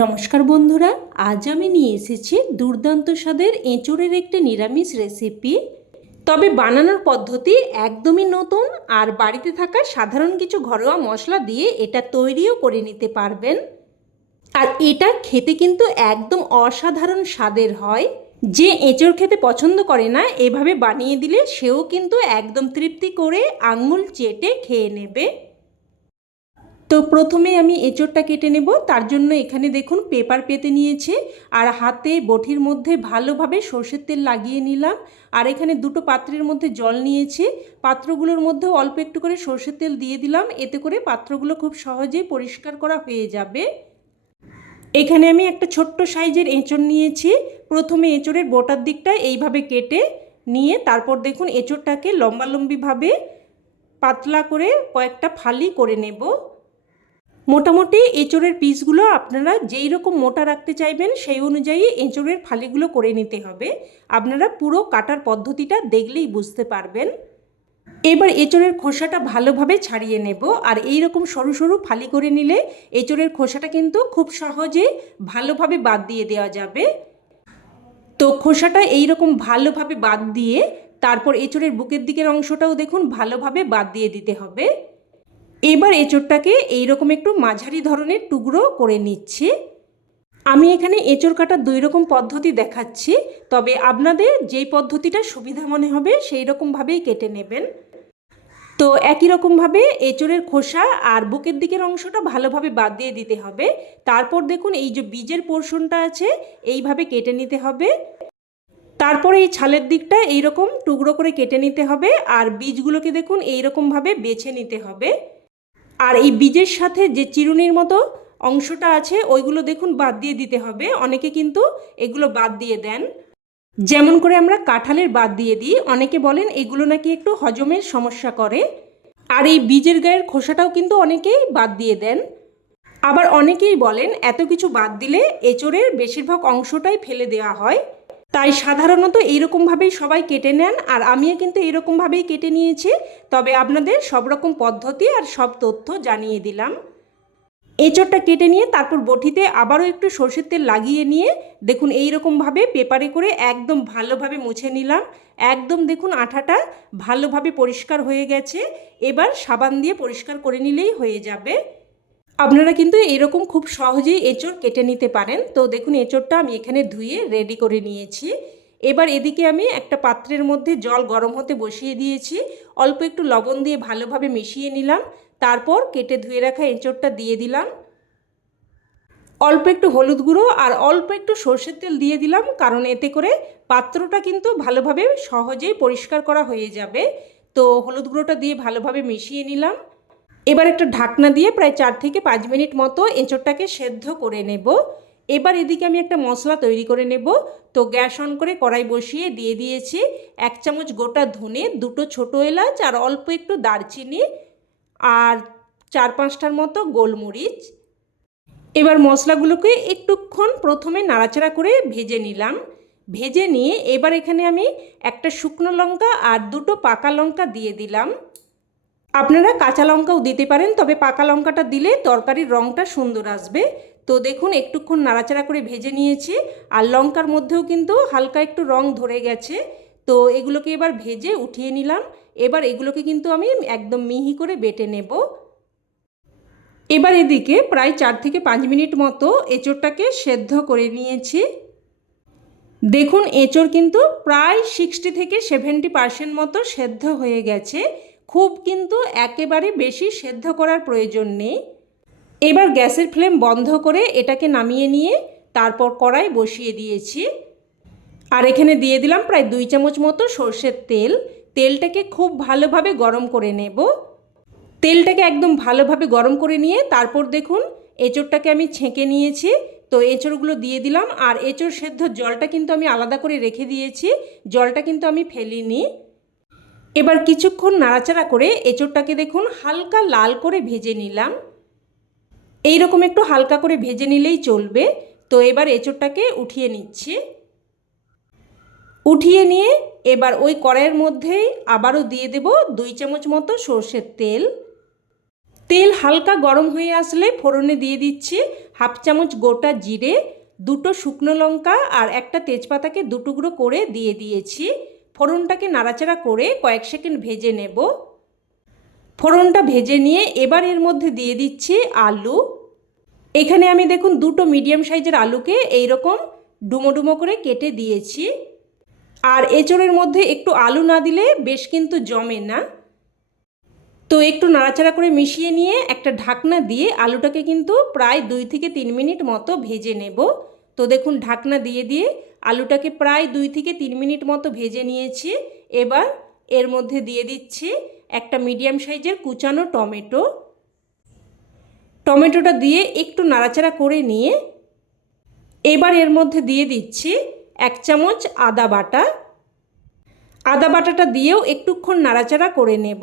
নমস্কার বন্ধুরা, আজ আমি নিয়ে এসেছি দুর্দান্ত স্বাদের এঁচোড়ের একটি নিরামিষ রেসিপি তবে বানানোর পদ্ধতি একদমই নতুন আর বাড়িতে থাকা সাধারণ কিছু ঘরোয়া মশলা দিয়ে এটা তৈরিও করে নিতে পারবেন। আর এটা খেতে কিন্তু একদম অসাধারণ স্বাদের হয়। যে এঁচড় খেতে পছন্দ করে না, এভাবে বানিয়ে দিলে সেও কিন্তু একদম তৃপ্তি করে আঙুল চেটে খেয়ে নেবে। তো প্রথমে আমি এঁচড়টা কেটে নেব। তার জন্য এখানে দেখুন পেপার পেতে নিয়েছে। আর হাতে বটির মধ্যে ভালোভাবে সর্ষের তেল লাগিয়ে নিলাম। আর এখানে দুটো পাত্রের মধ্যে জল নিয়েছে। পাত্রগুলোর মধ্যে অল্প একটু করে সর্ষের তেল দিয়ে দিলাম। এতে করে পাত্রগুলো খুব সহজেই পরিষ্কার করা হয়ে যাবে। এখানে আমি একটা ছোট্ট সাইজের এঁচড় নিয়েছি। প্রথমে এঁচড়ের বোটার দিকটা এইভাবে কেটে নিয়ে তারপর দেখুন এঁচড়টাকে লম্বালম্বিভাবে পাতলা করে কয়েকটা ফালি করে নেব। মোটামুটি এঁচড়ের পিসগুলো আপনারা যেই রকম মোটা রাখতে চাইবেন সেই অনুযায়ী এঁচড়ের ফালিগুলো করে নিতে হবে। আপনারা পুরো কাটার পদ্ধতিটা দেখলেই বুঝতে পারবেন। এবার এঁচড়ের খোসাটা ভালোভাবে ছাড়িয়ে নেব আর এই রকম সরু সরু ফালি করে নিলে এঁচড়ের খোসাটা কিন্তু খুব সহজে ভালোভাবে বাদ দিয়ে দেওয়া যাবে। তো খোসাটা এই রকম ভালোভাবে বাদ দিয়ে তারপর এঁচড়ের বুকের দিকের অংশটাও দেখুন ভালোভাবে বাদ দিয়ে দিতে হবে। এবার এঁচড়টাকে এইরকম একটু মাঝারি ধরনের টুকরো করে নিচ্ছি। আমি এখানে এঁচড় কাটার দুই রকম পদ্ধতি দেখাচ্ছি, তবে আপনাদের যেই পদ্ধতিটা সুবিধা মনে হবে সেই রকমভাবেই কেটে নেবেন। তো একই রকমভাবে এঁচড়ের খোসা আর বুকের দিকের অংশটা ভালোভাবে বাদ দিয়ে দিতে হবে। তারপর দেখুন এই যে বীজের পোর্শনটা আছে, এইভাবে কেটে নিতে হবে। তারপরে এই ছালের দিকটা এইরকম টুকরো করে কেটে নিতে হবে, আর বীজগুলোকে দেখুন এইরকমভাবে বেছে নিতে হবে। আর এই বীজের সাথে যে চিরুনির মতো অংশটা আছে, ওইগুলো দেখুন বাদ দিয়ে দিতে হবে। অনেকে কিন্তু এগুলো বাদ দিয়ে দেন। যেমন করে আমরা কাঁঠালের বাদ দিয়ে দিই। অনেকে বলেন এগুলো নাকি একটু হজমের সমস্যা করে। আর এই বীজের গায়ের খোসাটাও কিন্তু অনেকেই বাদ দিয়ে দেন। আবার অনেকেই বলেন এত কিছু বাদ দিলে এচোরের বেশিরভাগ অংশটাই ফেলে দেওয়া হয়। তাই সাধারণত এইরকমভাবেই সবাই কেটে নেন, আর আমিও কিন্তু এরকমভাবেই কেটে নিয়েছি। তবে আপনাদের সব রকম পদ্ধতি আর সব তথ্য জানিয়ে দিলাম। এঁচড়টা কেটে নিয়ে তারপর বটিতে আবারও একটু সর্ষের তেল লাগিয়ে নিয়ে দেখুন এই রকমভাবে পেপারে করে একদম ভালোভাবে মুছে নিলাম। একদম দেখুন আঠাটা ভালোভাবে পরিষ্কার হয়ে গেছে। এবার সাবান দিয়ে পরিষ্কার করে নিলেই হয়ে যাবে। আপনারা কিন্তু এরকম খুব সহজেই এঁচড় কেটে নিতে পারেন। তো দেখুন, এঁচড়টা আমি এখানে ধুয়ে রেডি করে নিয়েছি। এবার এদিকে আমি একটা পাত্রের মধ্যে জল গরম হতে বসিয়ে দিয়েছি। অল্প একটু লবণ দিয়ে ভালোভাবে মিশিয়ে নিলাম। তারপর কেটে ধুয়ে রাখা এঁচড়টা দিয়ে দিলাম। অল্প একটু হলুদ গুঁড়ো আর অল্প একটু সর্ষের তেল দিয়ে দিলাম, কারণ এতে করে পাত্রটা কিন্তু ভালোভাবে সহজেই পরিষ্কার করা হয়ে যাবে। তো হলুদ গুঁড়োটা দিয়ে ভালোভাবে মিশিয়ে নিলাম। এবার একটা ঢাকনা দিয়ে প্রায় চার থেকে পাঁচ মিনিট মতো এঁচড়টাকে সেদ্ধ করে নেব। এবার এদিকে আমি একটা মশলা তৈরি করে নেব। তো গ্যাস অন করে কড়াই বসিয়ে দিয়ে দিয়েছি এক চামচ গোটা ধনে, দুটো ছোটো এলাচ আর অল্প একটু দারচিনি আর চার পাঁচটার মতো গোলমরিচ। এবার মশলাগুলোকে একটুক্ষণ প্রথমে নাড়াচাড়া করে ভেজে নিলাম। ভেজে নিয়ে এবার এখানে আমি একটা শুকনো লঙ্কা আর দুটো পাকা লঙ্কা দিয়ে দিলাম। আপনারা কাঁচা লঙ্কাও দিতে পারেন, তবে পাকা লঙ্কাটা দিলে তরকারির রঙটা সুন্দর আসবে। তো দেখুন, একটুক্ষণ নাড়াচাড়া করে ভেজে নিয়েছি, আর লঙ্কার মধ্যেও কিন্তু হালকা একটু রং ধরে গেছে। তো এগুলোকে এবার ভেজে উঠিয়ে নিলাম। এবার এগুলোকে কিন্তু আমি একদম মিহি করে বেটে নেব। এবার এদিকে প্রায় চার থেকে পাঁচ মিনিট মতো এঁচড়টাকে সেদ্ধ করে নিয়েছি। দেখুন, এঁচড় কিন্তু প্রায় সিক্সটি থেকে সেভেন্টি পার্সেন্ট মতো সেদ্ধ হয়ে গেছে। খুব কিন্তু একেবারে বেশি সেদ্ধ করার প্রয়োজন নেই। এবার গ্যাসের ফ্লেম বন্ধ করে এটাকে নামিয়ে নিয়ে তারপর কড়াই বসিয়ে দিয়েছি। আর এখানে দিয়ে দিলাম প্রায় দুই চামচ মতো সর্ষের তেল। তেলটাকে খুব ভালোভাবে গরম করে নেব। তেলটাকে একদম ভালোভাবে গরম করে নিয়ে তারপর দেখুন এঁচড়টাকে আমি ছেঁকে নিয়েছি। তো এঁচড়গুলো দিয়ে দিলাম আর এঁচড় সেদ্ধ জলটা কিন্তু আমি আলাদা করে রেখে দিয়েছি। জলটা কিন্তু আমি ফেলিনি। এবার কিছুক্ষণ নাড়াচাড়া করে এঁচড়টাকে দেখুন হালকা লাল করে ভেজে নিলাম। এই রকম একটু হালকা করে ভেজে নিলেই চলবে। তো এবার এঁচড়টাকে উঠিয়ে নিচ্ছি। উঠিয়ে নিয়ে এবার ওই কড়াইয়ের মধ্যেই আবারও দিয়ে দেব দুই চামচ মতো সর্ষের তেল। তেল হালকা গরম হয়ে আসলে ফোড়নে দিয়ে দিচ্ছি হাফ চামচ গোটা জিরে, দুটো শুকনো লঙ্কা আর একটা তেজপাতাকে দুটুকরো করে দিয়ে দিয়েছি। ফোড়নটাকে নাড়াচাড়া করে কয়েক সেকেন্ড ভেজে নেব। ফোড়নটা ভেজে নিয়ে এবার এর মধ্যে দিয়ে দিচ্ছি আলু। এখানে আমি দেখুন দুটো মিডিয়াম সাইজের আলুকে এইরকম ডুমো ডুমো করে কেটে দিয়েছি। আর এঁচড়ের মধ্যে একটু আলু না দিলে বেশ কিন্তু জমে না। তো একটু নাড়াচাড়া করে মিশিয়ে নিয়ে একটা ঢাকনা দিয়ে আলুটাকে কিন্তু প্রায় দুই থেকে তিন মিনিট মতো ভেজে নেব। তো দেখুন ঢাকনা দিয়ে দিয়ে আলুটাকে প্রায় দুই থেকে তিন মিনিট মতো ভেজে নিয়েছি। এবার এর মধ্যে দিয়ে দিচ্ছি একটা মিডিয়াম সাইজের কুচানো টমেটো। টমেটোটা দিয়ে একটু নাড়াচাড়া করে নিয়ে এবার এর মধ্যে দিয়ে দিচ্ছি এক চামচ আদা বাটা। আদা বাটাটা দিয়েও একটুক্ষণ নাড়াচাড়া করে নেব।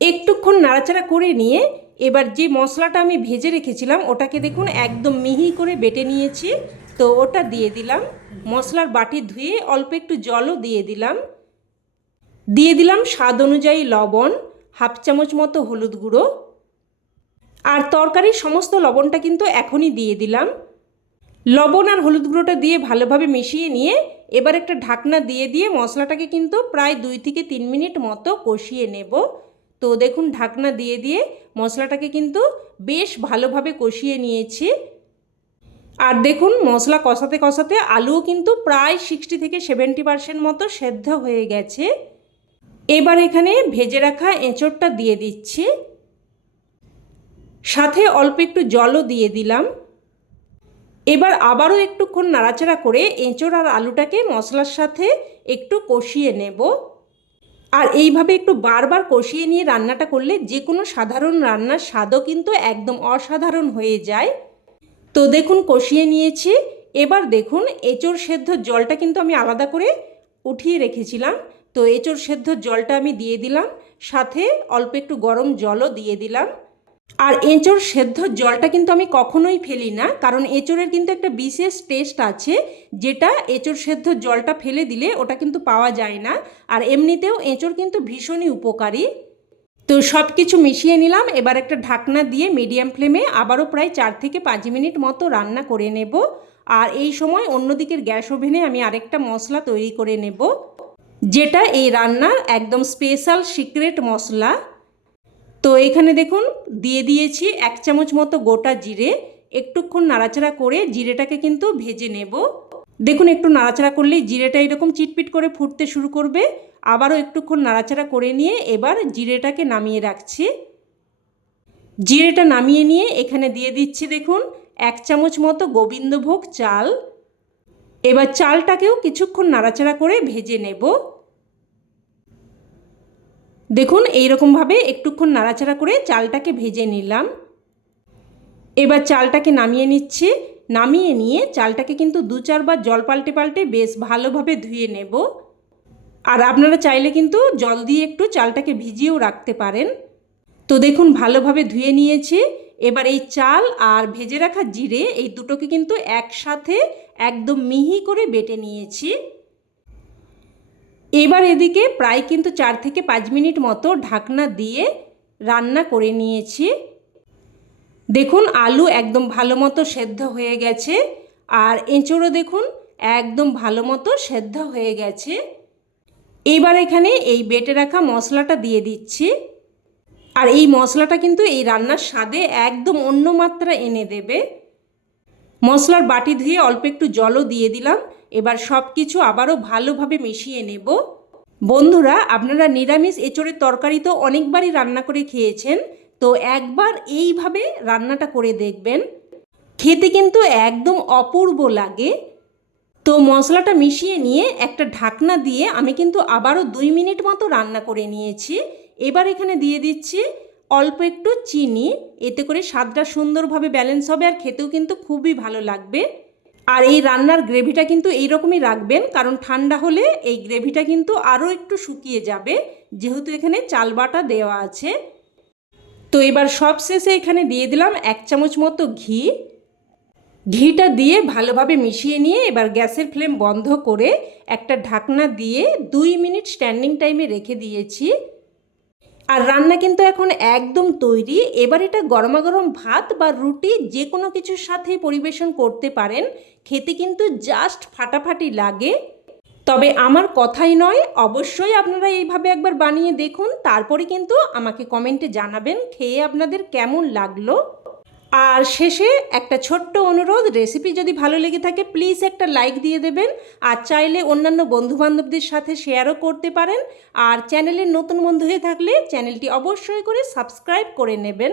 একটুক্ষণ নাড়াচাড়া করে নিয়ে এবার যে মশলাটা আমি ভেজে রেখেছিলাম, ওটাকে দেখুন একদম মিহি করে বেটে নিয়েছি। তো ওটা দিয়ে দিলাম। মশলার বাটি ধুয়ে অল্প একটু জলও দিয়ে দিলাম। দিয়ে দিলাম স্বাদ অনুযায়ী লবণ, হাফ চামচ মতো হলুদ গুঁড়ো। আর তরকারির সমস্ত লবণটা কিন্তু এখনই দিয়ে দিলাম। লবণ আর হলুদ গুঁড়োটা দিয়ে ভালোভাবে মিশিয়ে নিয়ে এবার একটা ঢাকনা দিয়ে দিয়ে মশলাটাকে কিন্তু প্রায় দুই থেকে তিন মিনিট মতো কষিয়ে নেব। তো দেখুন, ঢাকনা দিয়ে দিয়ে মশলাটাকে কিন্তু বেশ ভালোভাবে কষিয়ে নিয়েছি। আর দেখুন, মশলা কষাতে কষাতে আলুও কিন্তু প্রায় সিক্সটি থেকে সেভেন্টি পার্সেন্ট মতো সেদ্ধ হয়ে গেছে। এবার এখানে ভেজে রাখা এঁচড়টা দিয়ে দিচ্ছি। সাথে অল্প একটু জলও দিয়ে দিলাম। এবার আবারও একটুক্ষণ নাড়াচাড়া করে এঁচড় আর আলুটাকে মশলার সাথে একটু কষিয়ে নেব। আর এইভাবে একটু বারবার কষিয়ে নিয়ে রান্নাটা করলে যে কোনো সাধারণ রান্নার স্বাদও কিন্তু একদম অসাধারণ হয়ে যায়। তো দেখুন কষিয়ে নিয়েছি। এবার দেখুন এঁচড় সেদ্ধ জলটা কিন্তু আমি আলাদা করে উঠিয়ে রেখেছিলাম। তো এঁচড় সেদ্ধ জলটা আমি দিয়ে দিলাম, সাথে অল্প একটু গরম জলও দিয়ে দিলাম। আর এঁচড় সেদ্ধ জলটা কিন্তু আমি কখনোই ফেলি না, কারণ এঁচড়ের কিন্তু একটা বিশেষ টেস্ট আছে, যেটা এঁচড় সেদ্ধ জলটা ফেলে দিলে ওটা কিন্তু পাওয়া যায় না। আর এমনিতেও এঁচড় কিন্তু ভীষণই উপকারী। তো সব কিছু মিশিয়ে নিলাম, এবার একটা ঢাকনা দিয়ে মিডিয়াম ফ্লেমে আবারও প্রায় চার থেকে পাঁচ মিনিট মতো রান্না করে নেব। আর এই সময় অন্যদিকের গ্যাস ওভেনে আমি আরেকটা মশলা তৈরি করে নেব, যেটা এই রান্নার একদম স্পেশাল সিক্রেট মশলা তো এখানে দেখুন, দিয়ে দিয়েছি এক চামচ মতো গোটা জিরে, একটুক্ষণ নাড়াচাড়া করে জিরেটাকে কিন্তু ভেজে নেব। দেখুন, একটু নাড়াচাড়া করলেই জিরেটা এরকম চিটপিট করে ফুটতে শুরু করবে। আবারও একটুক্ষণ নাড়াচাড়া করে নিয়ে এবার জিরেটাকে নামিয়ে রাখছি। জিরেটা নামিয়ে নিয়ে এখানে দিয়ে দিচ্ছি, দেখুন, এক চামচ মতো গোবিন্দভোগ চাল। এবার চালটাকেও কিছুক্ষণ নাড়াচাড়া করে ভেজে নেব। দেখুন, এইরকমভাবে একটুক্ষণ নাড়াচাড়া করে চালটাকে ভেজে নিলাম। এবার চালটাকে নামিয়ে নিচ্ছে। নামিয়ে নিয়ে চালটাকে কিন্তু দু চারবার জল পাল্টে পাল্টে বেশ ভালোভাবে ধুয়ে নেব। আর আপনারা চাইলে কিন্তু জল দিয়ে একটু চালটাকে ভিজিয়েও রাখতে পারেন। তো দেখুন, ভালোভাবে ধুয়ে নিয়েছি। এবার এই চাল আর ভেজে রাখা জিরে এই দুটোকে কিন্তু একসাথে একদম মিহি করে বেটে নিয়েছি। এবার এদিকে প্রায় কিন্তু চার থেকে পাঁচ মিনিট মতো ঢাকনা দিয়ে রান্না করে নিয়েছি। দেখুন, আলু একদম ভালো মতো সেদ্ধ হয়ে গেছে। আর এঁচড়ও দেখুন, একদম ভালো মতো সেদ্ধ হয়ে গেছে। এবার এখানে এই বেটে রাখা মশলাটা দিয়ে দিচ্ছি। আর এই মশলাটা কিন্তু এই রান্নার স্বাদে একদম অন্য মাত্রা এনে দেবে। মশলার বাটি ধুয়ে অল্প একটু জলও দিয়ে দিলাম। এবার সব কিছু আবারও ভালোভাবে মিশিয়ে নেব। বন্ধুরা, আপনারা নিরামিষ এঁচড়ের তরকারি তো অনেকবারই রান্না করে খেয়েছেন। তো একবার এইভাবে রান্নাটা করে দেখবেন। খেতে কিন্তু একদম অপূর্ব লাগে। তো মশলাটা মিশিয়ে নিয়ে একটা ঢাকনা দিয়ে আমি কিন্তু আবারও দুই মিনিট মতো রান্না করে নিয়েছি। এবার এখানে দিয়ে দিচ্ছি অল্প একটু চিনি। এতে করে স্বাদটা সুন্দরভাবে ব্যালেন্স হবে আর খেতেও কিন্তু খুবই ভালো লাগবে। আর এই রান্নার গ্রেভিটা কিন্তু এইরকমই রাখবেন, কারণ ঠান্ডা হলে এই গ্রেভিটা কিন্তু আরও একটু শুকিয়ে যাবে। যেহেতু এখানে চাল বাটা দেওয়া আছে। তো এবার সব শেষে এখানে দিয়ে দিলাম এক চামচ মতো ঘি। ঘিটা দিয়ে ভালোভাবে মিশিয়ে নিয়ে এবার গ্যাসের ফ্লেম বন্ধ করে একটা ঢাকনা দিয়ে দুই মিনিট স্ট্যান্ডিং টাইমে রেখে দিয়েছি। আর রান্না কিন্তু এখন একদম তৈরি। এবার এটা গরমাগরম ভাত বা রুটি যে কোনো কিছুর সাথে পরিবেশন করতে পারেন। খেতে কিন্তু জাস্ট ফাটাফাটি লাগে। তবে আমার কথাই নয়, অবশ্যই আপনারা এইভাবে একবার বানিয়ে দেখুন, তারপরে কিন্তু আমাকে কমেন্টে জানাবেন খেয়ে আপনাদের কেমন লাগল। আর শেষে একটা ছোট্ট অনুরোধ, রেসিপি যদি ভালো লেগে থাকে, প্লিজ একটা লাইক দিয়ে দেবেন, আর চাইলে অন্যান্য বন্ধুবান্ধবদের সাথে শেয়ারও করতে পারেন, আর চ্যানেলের নতুন বন্ধু হয়ে থাকলে চ্যানেলটি অবশ্যই করে সাবস্ক্রাইব করে নেবেন।